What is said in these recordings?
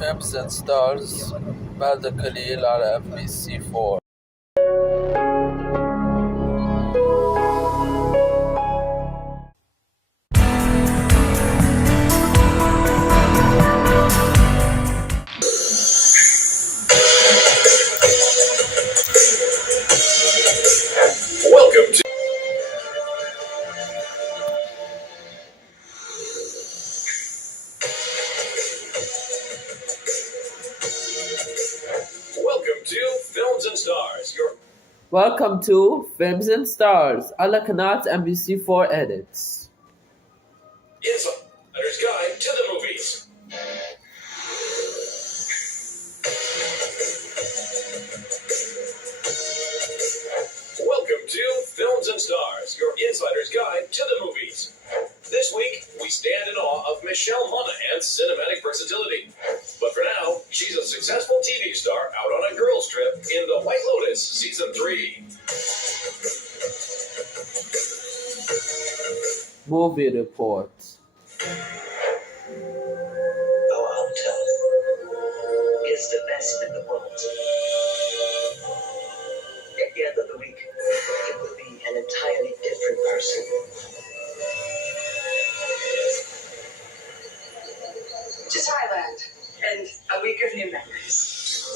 Films and Stars بعد قليل على FBC4. Welcome to Films and Stars. Welcome to Films and Stars على قناة MBC4 Edits. Insider's Guide to the Movies. Welcome to Films and Stars, your insider's guide to the movies. This week, we stand in awe of Michelle Monaghan's cinematic versatility. But for now, she's a successful TV star out on a girls' trip in The White Lotus Season 3. Movie Report. Our hotel is the best in the world. At the end of the week, it will be an entirely different person. To Thailand, and a week of new memories.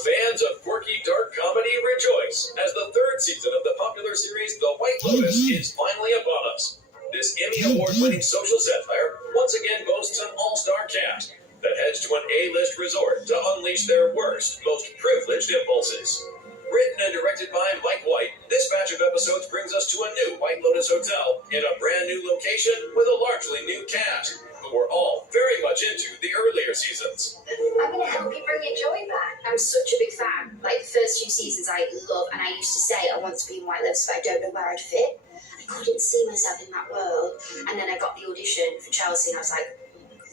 Fans of quirky dark comedy rejoice as the third season of the popular series The White Lotus is finally upon us. This Emmy Award-winning social satire once again boasts an all-star cast that heads to an A-list resort to unleash their worst, most privileged impulses. Written and directed by Mike White, this batch of episodes brings us to a new White Lotus hotel in a brand new location with a largely new cast, who were all very much into the earlier seasons. I'm going to help you bring your joy back. I'm such a big fan. Like, the first two seasons I love, and I used to say I want to be in White Lotus, but I don't know where I'd fit. I couldn't see myself in that world. And then I got the audition for Chelsea, and I was like,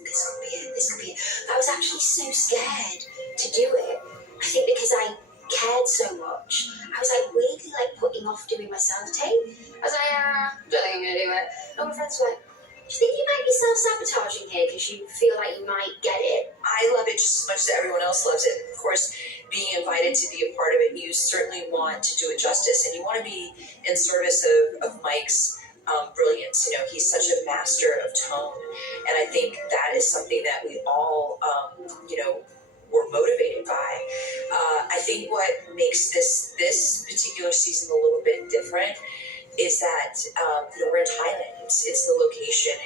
this could be it, this could be it. But I was actually so scared to do it. I think because I cared so much, I was like weirdly like putting off doing my self-tape. I was like, don't think I'm going to do it. And my friends were like, do you think you might be self-sabotaging here because you feel like you might get it? I love it just as much as everyone else loves it. Of course, being invited to be a part of it, you certainly want to do it justice, and you want to be in service of Mike's brilliance. You know, he's such a master of tone, and I think that is something that we all, were motivated by. I think what makes this particular season a little bit different is that we're in Thailand. It's the location,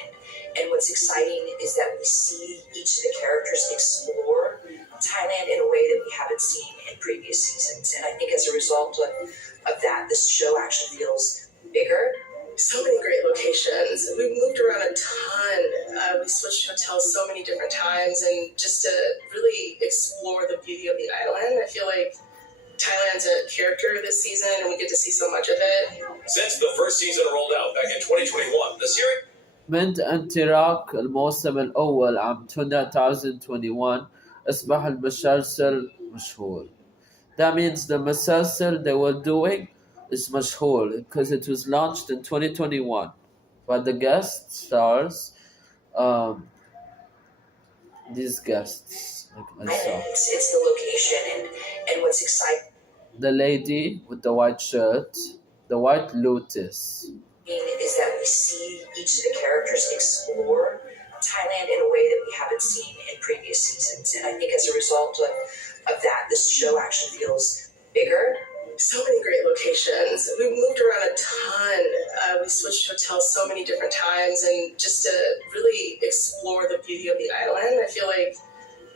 and what's exciting is that we see each of the characters explore Thailand in a way that we haven't seen in previous seasons. And I think as a result of that, this show actually feels bigger. So many great locations. We moved around a ton. We switched hotels so many different times, and just to really explore the beauty of the island. I feel like Thailand's a character this season, and we get to see so much of it. Since the first season rolled out back in 2021, the series من انطلاق الموسم الأول عام 2021 أصبح المسلسل مشهور. That means the مسلسل they were doing is مشهور because it was launched in 2021 by the guest stars, these guests like myself. It's the location, and what's exciting The lady with the white shirt, the White Lotus. is that we see each of the characters explore Thailand in a way that we haven't seen in previous seasons. And I think as a result of that, this show actually feels bigger. So many great locations. We moved around a ton. We switched hotels so many different times, and just to really explore the beauty of the island. I feel like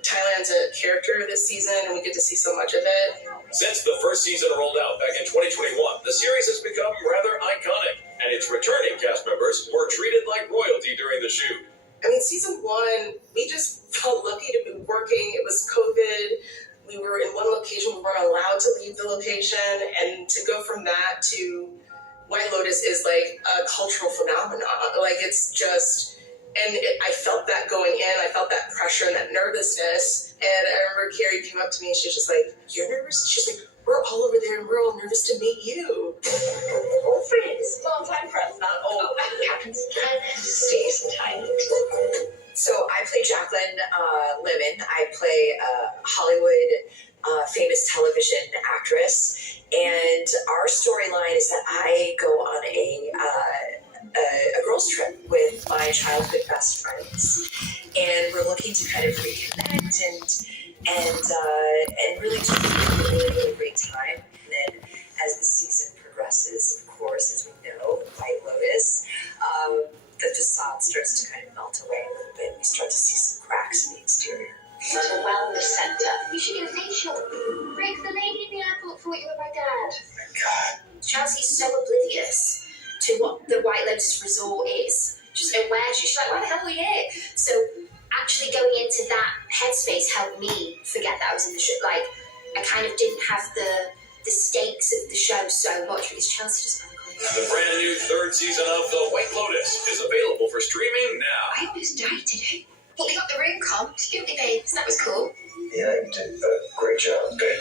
Thailand's a character this season, and we get to see so much of it. Since the first season rolled out back in 2021, the series has become rather iconic, and its returning cast members were treated like royalty during the shoot. I mean, season one, we just felt lucky to be working. It was COVID. We were in one location. We weren't allowed to leave the location. And to go from that to White Lotus is like a cultural phenomenon. Like, it's just... And I felt that going in. I felt that pressure and that nervousness. And I remember Carrie came up to me and she was just like, "You're nervous?" She's like, "We're all over there and we're all nervous to meet you." Old friends, long time friends, not old. Happens in Thailand, stays in Thailand. So I've play Jacqueline Lemon. I play a Hollywood famous television actress, and our storyline is that I go on a girls trip with my childhood best friends, and we're looking to kind of reconnect and really just have a really, really great time. And then as the season progresses, of course, as we know, White Lotus, the facade starts to kind of melt away a little bit. We start to see some cracks in the exterior. Not a wellness centre. You should get a facial. Rick, the lady in the airport thought you were my dad. My God. Chelsea's so oblivious to what the White Lotus Resort is. She's aware. She's like, why the hell are we here? So actually going into that headspace helped me forget that I was in the show. Like, I kind of didn't have the stakes of the show so much because Chelsea just got The brand new third season of The White Lotus is available for streaming now. I almost died today. But we got the room comped, didn't we, babe? So that was cool. Yeah, you did a great job. Good.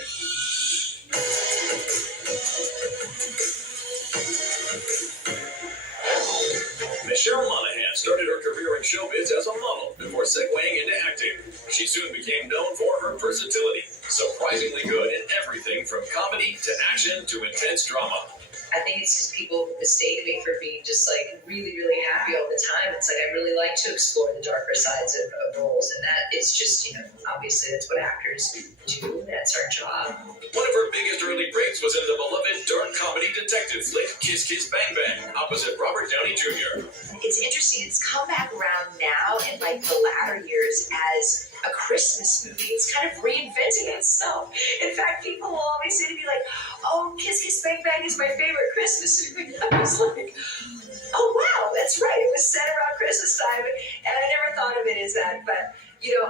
Michelle Monaghan started her career in showbiz as a model before segueing into acting. She soon became known for her versatility, surprisingly good in everything from comedy to action to intense drama. I think it's just people mistake me for being just like really, really happy all the time. It's like I really like to explore the darker sides of roles, and that is just, obviously that's what actors do. That's our job. One of her biggest early breaks was in the beloved dark comedy detective flick Kiss Kiss Bang Bang opposite Robert Downey Jr. It's interesting. It's come back around now in like the latter years as a Christmas movie. It's kind of reinventing itself. In fact, people will always say to me like, "Oh, Kiss Kiss Bang Bang is my favorite Christmas movie." I was like, "Oh wow, that's right. It was set around Christmas time," and I never thought of it as that. But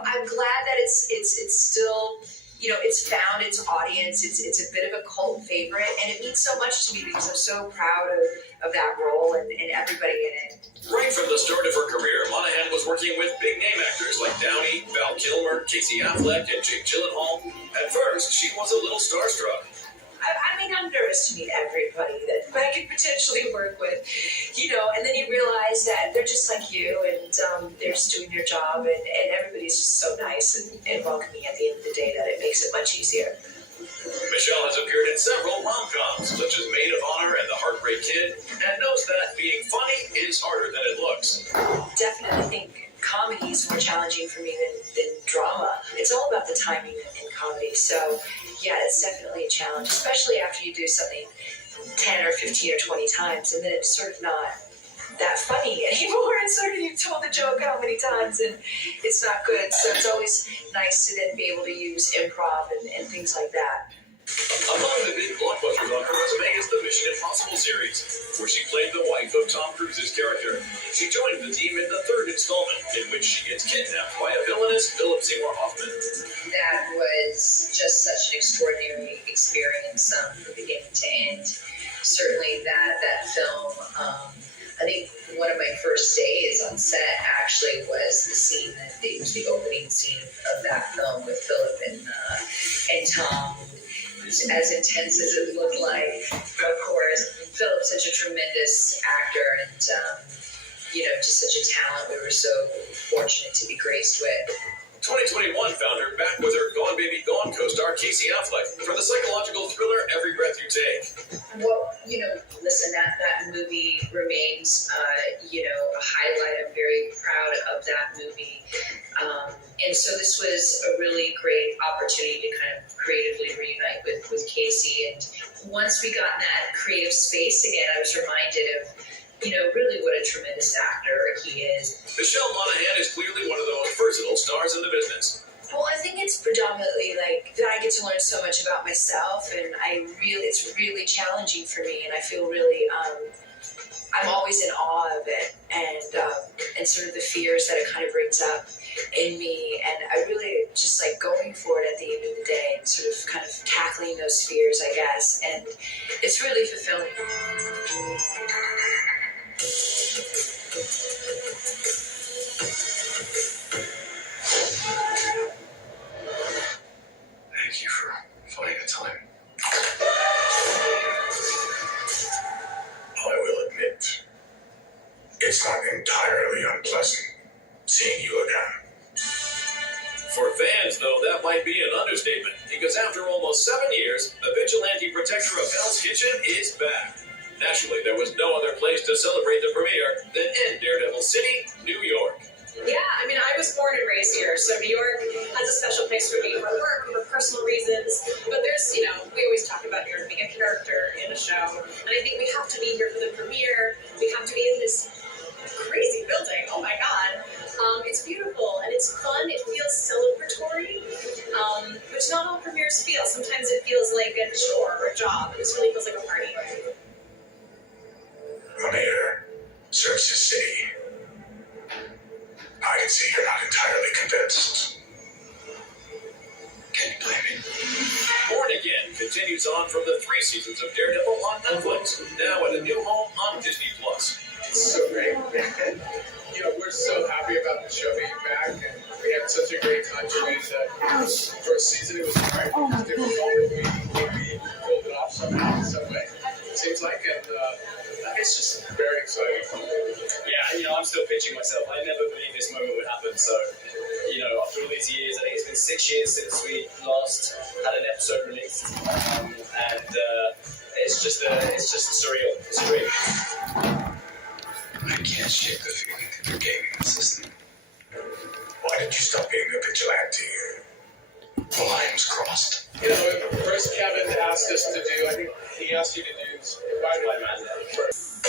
I'm glad that it's still. It's found its audience. It's a bit of a cult favorite, and it means so much to me because I'm so proud of that role and everybody in it. Right from the start of her career, Monaghan was working with big-name actors like Downey, Val Kilmer, Casey Affleck, and Jake Gyllenhaal. At first, she was a little starstruck. I underestimate everybody that I could potentially work with, and then you realize that they're just like you, and they're just doing their job, and everybody's just so nice and welcoming at the end of the day that it makes it much easier. Michelle has appeared in several rom-coms, such as Maid of Honor and The Heartbreak Kid, and knows that being funny is harder than it looks. Definitely think comedy is more challenging for me than drama. It's all about the timing in comedy, so yeah, it's definitely a challenge, especially after you do something 10 or 15 or 20 times, and then it's sort of not that funny anymore. It's sort of, you've told the joke how many times, and it's not good. So it's always nice to then be able to use improv and things like that. Among the big blockbusters on her resume is the Mission Impossible series, where she played the wife of Tom Cruise's character. She joined the team in the third installment, in which she gets kidnapped by a villainous Philip Seymour Hoffman. That was just such an extraordinary experience from beginning to end. Certainly that film, I think one of my first days on set actually was the scene it was the opening scene of that film with Philip and Tom. As intense as it looked like, of course. Philip's such a tremendous actor and, just such a talent we were so fortunate to be graced with. 2021 found her back with her Gone Baby Gone co-star Casey Affleck for the psychological thriller Every Breath You Take. Well, listen, that movie remains, a highlight. I'm very proud of that movie. And so this was a really great opportunity to kind of creatively reunite with Casey. And once we got in that creative space again, I was reminded of, really what a tremendous actor he is. Michelle Monaghan is clearly one of the most versatile stars in the business. Well, I think it's predominantly like that I get to learn so much about myself, and it's really challenging for me, and I feel really, I'm always in awe of it, and sort of the fears that it kind of brings up in me, and I really just like going for it at the end of the day, and sort of kind of tackling those fears, I guess, and it's really fulfilling. Thank you for finding the time. I will admit, it's not entirely unpleasant seeing you again. For fans, though, that might be an understatement, because after almost 7 years, the vigilante protector of Hell's Kitchen is back. Naturally, there was no other place to celebrate the premiere than in Daredevil City, New York. Yeah, I mean, I was born and raised here, so New York has a special place for me for work, for personal reasons. But there's, we always talk about New York being a character in a show, and I think we have to be here for the premiere. We have to be in this crazy building. Oh my God. It's beautiful and it's fun. It feels celebratory, which not all premieres feel. Sometimes it feels like a chore or a job. This really feels like a party. The mayor serves his city. I can see you're not entirely convinced. Can you blame me? Born Again continues on from the 3 seasons of Daredevil on Netflix, now at a new home on Disney+. It's so great. We're so happy about the show being back, and we had such a great time shooting the first season. It was great. It was difficult, but we pulled it off somehow, in some way. It seems like, and it's just very exciting. Yeah, I'm still pinching myself. I never believed this moment would happen. So, after all these years, I think it's been 6 years since we last had an episode released, and it's just surreal. It's surreal. I can't shake the feeling that you're gaming the system. Why did you stop being a vigilante? The line was crossed. First Kevin asked us to do, I think he asked you to do Spider-Man first.